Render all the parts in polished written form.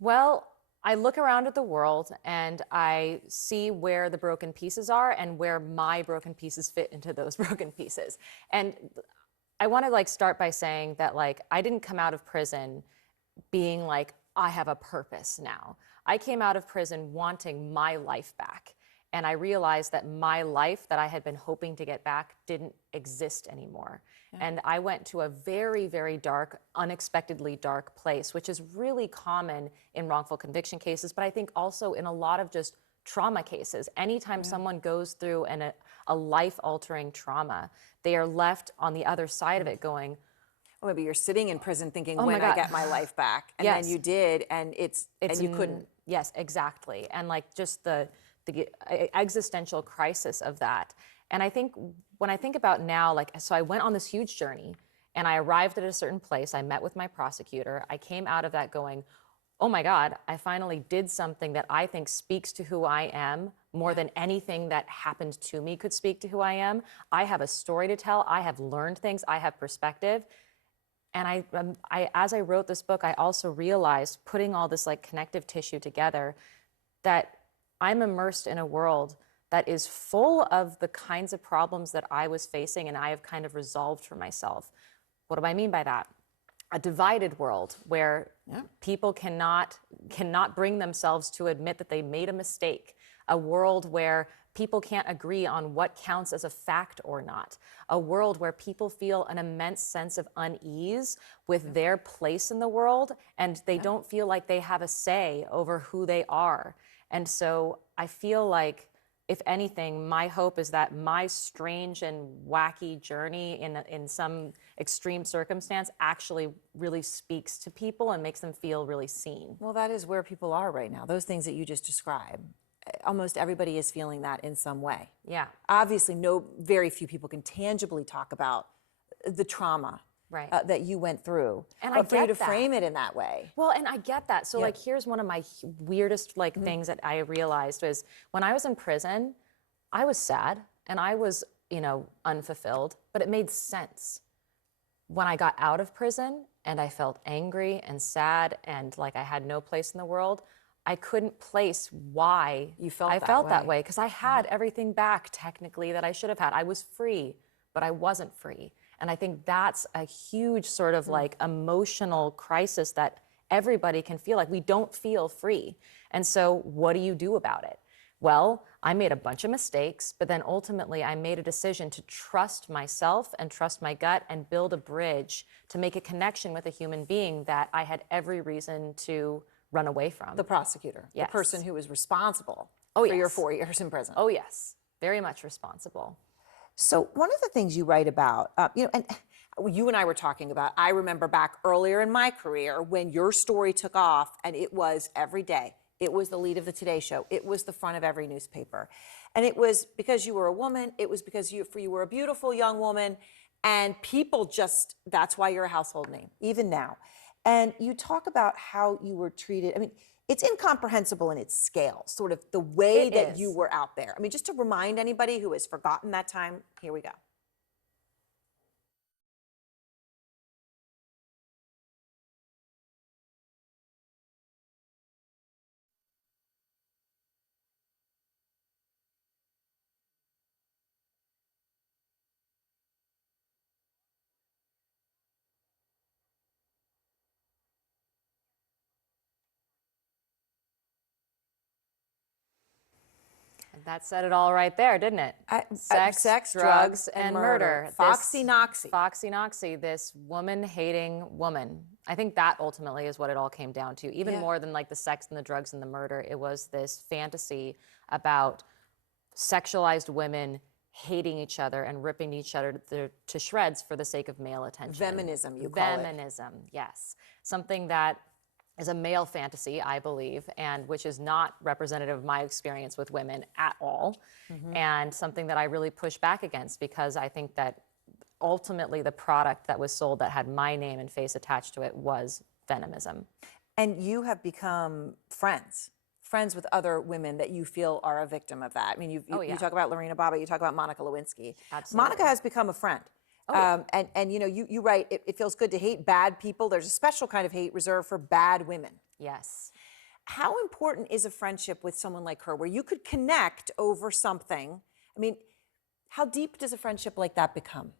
Well, I look around at the world and I see where the broken pieces are and where my broken pieces fit into those broken pieces. And I want to like start by saying that like I didn't come out of prison being like I have a purpose now. I came out of prison wanting my life back. And I realized that my life that I had been hoping to get back didn't exist anymore. Yeah. And I went to a very, very dark, unexpectedly dark place, which is really common in wrongful conviction cases, but I think also in a lot of just trauma cases. Anytime someone goes through a life-altering trauma, they are left on the other side of it going, Or maybe you're sitting in prison thinking, oh my when I God. get my life back, and then Yes. you did, and and you couldn't. Yes, exactly. And like just the existential crisis of that. And I think when I think about now, like, so I went on this huge journey and I arrived at a certain place. I met with my prosecutor. I came out of that going, oh my God, I finally did something that I think speaks to who I am more than anything that happened to me could speak to who I am. I have a story to tell. I have learned things. I have perspective. And as I wrote this book, I also realized, putting all this like connective tissue together, that I'm immersed in a world that is full of the kinds of problems that I was facing and I have kind of resolved for myself. What do I mean by that? A divided world where people cannot bring themselves to admit that they made a mistake. A world where people can't agree on what counts as a fact or not. A world where people feel an immense sense of unease with their place in the world, and they don't feel like they have a say over who they are. And so I feel like, if anything, my hope is that my strange and wacky journey in some extreme circumstance actually really speaks to people and makes them feel really seen. Well, that is where people are right now. Those things that you just described. Almost everybody is feeling that in some way. Yeah. Obviously, very few people can tangibly talk about the trauma Right. that you went through. And but I for you get to that. frame it in that way. Well, and I get that. So like, here's one of my weirdest like things that I realized was when I was in prison, I was sad and I was, unfulfilled, but it made sense. When I got out of prison and I felt angry and sad and like I had no place in the world, I couldn't place why You felt I that felt that way. way, because I had everything back technically that I should have had. I was free, but I wasn't free. And I think that's a huge sort of like emotional crisis that everybody can feel. Like, we don't feel free. And so what do you do about it? Well, I made a bunch of mistakes, but then ultimately I made a decision to trust myself and trust my gut and build a bridge to make a connection with a human being that I had every reason to run away from. The prosecutor, Yes. the person who was responsible Oh, for your yes. 4 years in prison. Oh, yes. Very much responsible. So one of the things you write about, and you and I were talking about, I remember back earlier in my career when your story took off, and it was every day. It was the lead of the Today Show. It was the front of every newspaper. And it was because you were a woman. It was because you were a beautiful young woman. And people just, that's why you're a household name, even now. And you talk about how you were treated. I mean, it's incomprehensible in its scale, sort of the way It that is. you were out there. I mean, just to remind anybody who has forgotten that time, here we go. That said it all right there, didn't it? Sex, drugs, and murder. Foxy Knoxy. Foxy Knoxy, this woman-hating woman. I think that ultimately is what it all came down to. Even more than like the sex and the drugs and the murder, it was this fantasy about sexualized women hating each other and ripping each other to shreds for the sake of male attention. Feminism, you call it. Feminism, yes. Something that is a male fantasy, I believe, and which is not representative of my experience with women at all, and something that I really push back against, because I think that ultimately the product that was sold that had my name and face attached to it was feminism. And you have become friends with other women that you feel are a victim of that. I mean, you talk about Lorena Bobbitt, you talk about Monica Lewinsky. Absolutely. Monica has become a friend. Oh, yeah. And you know, you write, it feels good to hate bad people. There's a special kind of hate reserved for bad women. Yes. How important is a friendship with someone like her where you could connect over something? I mean, how deep does a friendship like that become?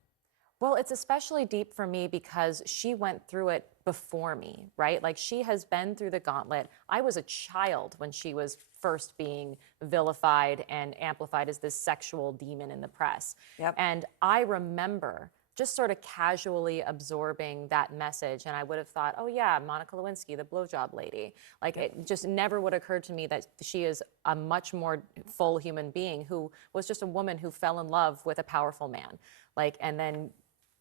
Well, it's especially deep for me because she went through it before me, right? Like she has been through the gauntlet. I was a child when she was first being vilified and amplified as this sexual demon in the press. Yep. And I remember just sort of casually absorbing that message. And I would have thought, oh, yeah, Monica Lewinsky, the blowjob lady. Like it just never would occur to me that she is a much more full human being who was just a woman who fell in love with a powerful man. Like, and then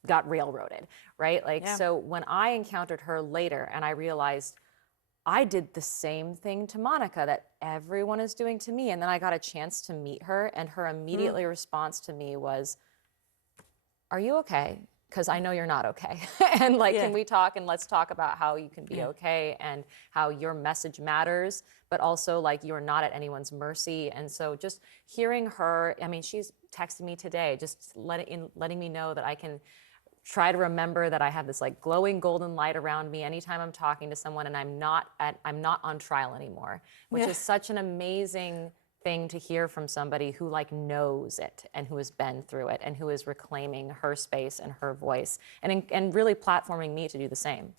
got railroaded, right? Like, Yeah. so when I encountered her later and I realized I did the same thing to Monica that everyone is doing to me. And then I got a chance to meet her, and her immediately response to me was, are you okay? Because I know you're not okay. And like, Yeah. can we talk and let's talk about how you can be Yeah. okay and how your message matters, but also like you're not at anyone's mercy. And so just hearing her, I mean, she's texted me today, just letting me know that I can try to remember that I have this like glowing golden light around me anytime I'm talking to someone, and I'm not on trial anymore, which Yeah. is such an amazing thing to hear from somebody who like knows it and who has been through it and who is reclaiming her space and her voice and really platforming me to do the same.